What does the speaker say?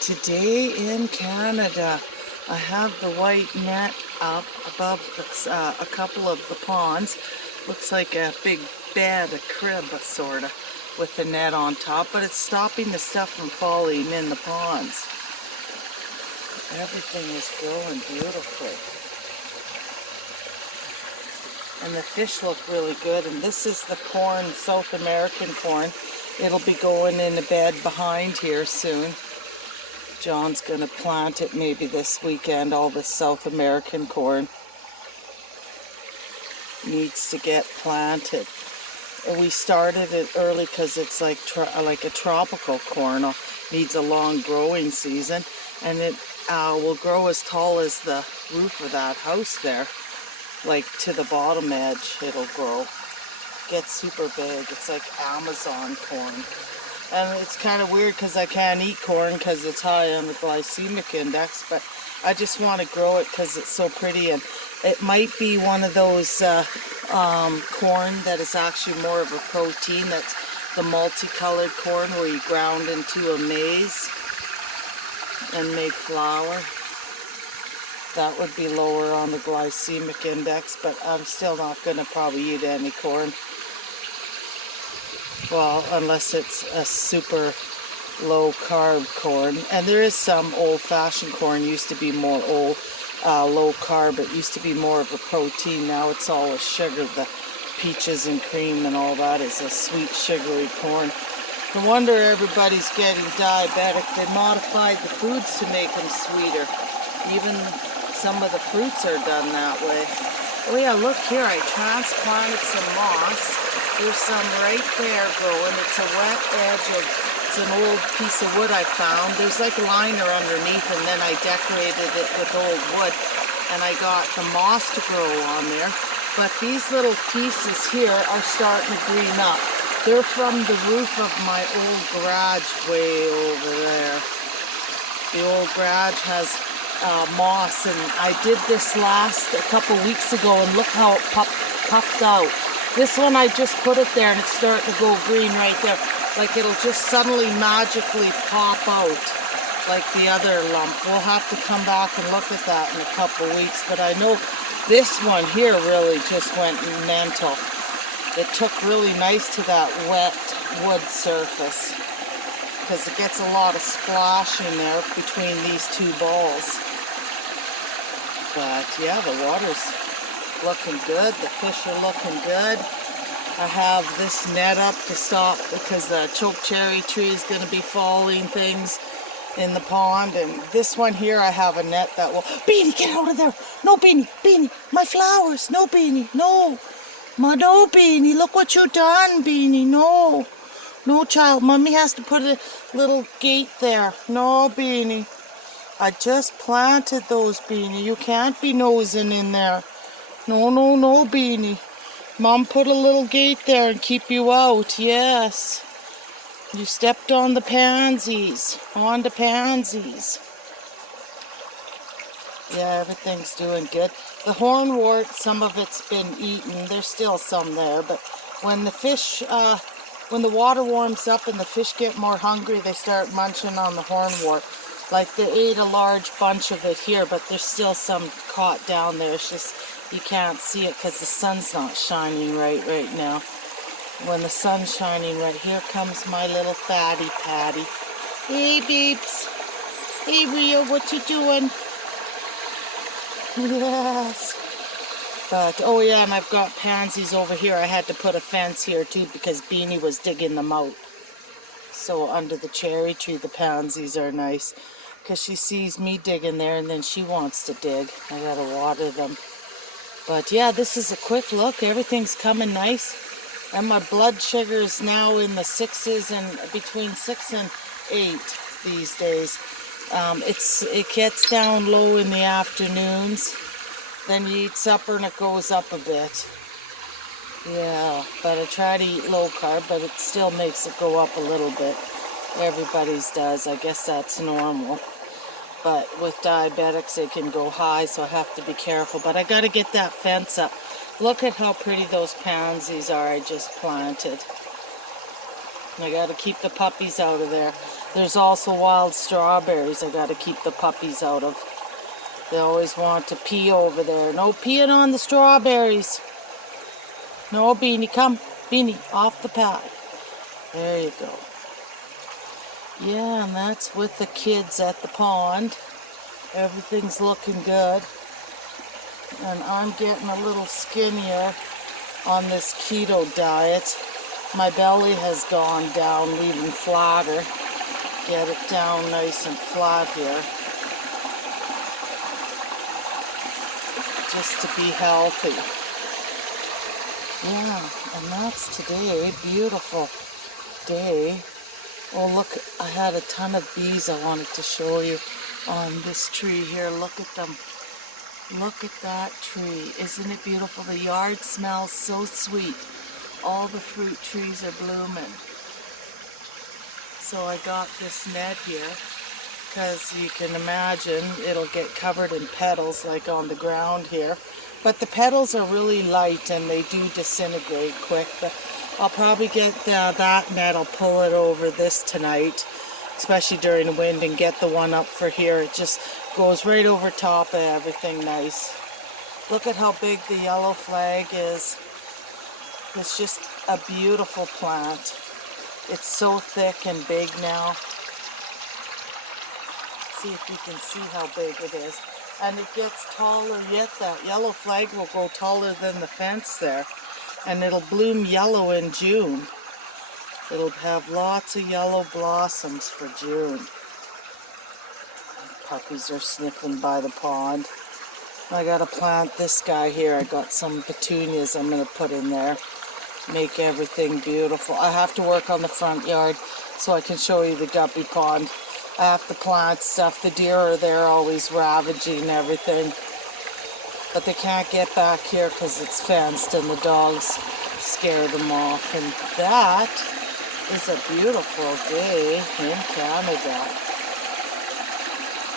Today in Canada, I have the white net up above a couple of the ponds. Looks like a big bed, a crib sort of, with the net on top, but it's stopping the stuff from falling in the ponds. Everything is growing beautifully. And the fish look really good, and this is the corn, South American corn. It'll be going in the bed behind here soon. John's going to plant it maybe this weekend. All the South American corn needs to get planted. We started it early because it's like a tropical corn. Needs a long growing season, and it will grow as tall as the roof of that house there. Like to the bottom edge it'll grow. Gets super big. It's like Amazon corn. And it's kind of weird because I can't eat corn because it's high on the glycemic index, but I just want to grow it because it's so pretty. And it might be one of those corn that is actually more of a protein. That's the multicolored corn where you ground into a maize and make flour. That would be lower on the glycemic index, but I'm still not going to probably eat any corn. Well, unless it's a super low carb corn. And there is some old-fashioned corn. Used to be more low carb. It used to be more of a protein. Now it's all a sugar. The peaches and cream and all that is a sweet, sugary corn. No wonder everybody's getting diabetic. They modified the foods to make them sweeter. Even some of the fruits are done that way. Oh yeah, look here, I transplanted some moss. There's some right there growing. It's a wet edge of, it's an old piece of wood I found. There's like a liner underneath, and then I decorated it with old wood. And I got the moss to grow on there. But these little pieces here are starting to green up. They're from the roof of my old garage way over there. The old garage has moss, and I did this a couple weeks ago, and look how it puffed out. This one I just put it there and it's starting to go green right there. Like it'll just suddenly magically pop out like the other lump. We'll have to come back and look at that in a couple weeks, but I know this one here really just went mental. It took really nice to that wet wood surface because it gets a lot of splash in there between these two balls. But yeah, the water's looking good. The fish are looking good. I have this net up to stop because the choke cherry tree is going to be falling things in the pond. And this one here, I have a net that will... Beanie, get out of there! No, Beanie, Beanie, my flowers! No, Beanie, no! No, Beanie, look what you done, Beanie, no! No, child, Mommy has to put a little gate there. No, Beanie. I just planted those, Beanie. You can't be nosing in there. No, no, no, Beanie. Mom put a little gate there and keep you out. Yes. You stepped on the pansies. On the pansies. Yeah, everything's doing good. The hornwort, some of it's been eaten. There's still some there, but when the fish... when the water warms up and the fish get more hungry, they start munching on the hornwort. Like they ate a large bunch of it here, but there's still some caught down there. It's just you can't see it because the sun's not shining right now. When the sun's shining right, here comes my little fatty Patty. Hey, babes. Hey, Rio, what you doing? Yes. But, oh yeah, and I've got pansies over here. I had to put a fence here too because Beanie was digging them out. So under the cherry tree, the pansies are nice because she sees me digging there and then she wants to dig. I gotta water them. But yeah, this is a quick look. Everything's coming nice. And my blood sugar is now in the 6s and between 6 and 8 these days. It gets down low in the afternoons. Then you eat supper and it goes up a bit. Yeah, but I try to eat low carb, but it still makes it go up a little bit. Everybody's does. I guess that's normal. But with diabetics, it can go high, so I have to be careful. But I got to get that fence up. Look at how pretty those pansies are I just planted. I got to keep the puppies out of there. There's also wild strawberries I gotta keep the puppies out of. They always want to pee over there. No peeing on the strawberries. No, Beanie, come. Beanie, off the path. There you go. Yeah, and that's with the kids at the pond. Everything's looking good. And I'm getting a little skinnier on this keto diet. My belly has gone down, leaving flatter. Get it down nice and flat here. Just to be healthy. Yeah, and that's today. Beautiful day. Oh, look, I had a ton of bees I wanted to show you on this tree here. Look at them. Look at that tree. Isn't it beautiful? The yard smells so sweet. All the fruit trees are blooming. So I got this net here because you can imagine it'll get covered in petals like on the ground here. But the petals are really light and they do disintegrate quick. But I'll probably get that net. I'll pull it over this tonight, especially during the wind, and get the one up for here. It just goes right over top of everything nice. Look at how big the yellow flag is. It's just a beautiful plant. It's so thick and big now. See if you can see how big it is. And it gets taller yet. That yellow flag will go taller than the fence there. And it'll bloom yellow in June. It'll have lots of yellow blossoms for June. Puppies are sniffing by the pond. I gotta plant this guy here. I got some petunias I'm gonna put in there. Make everything beautiful. I have to work on the front yard so I can show you the guppy pond. I have to plant stuff. The deer are there always ravaging everything. But they can't get back here because it's fenced and the dogs scare them off. And that is a beautiful day in Canada.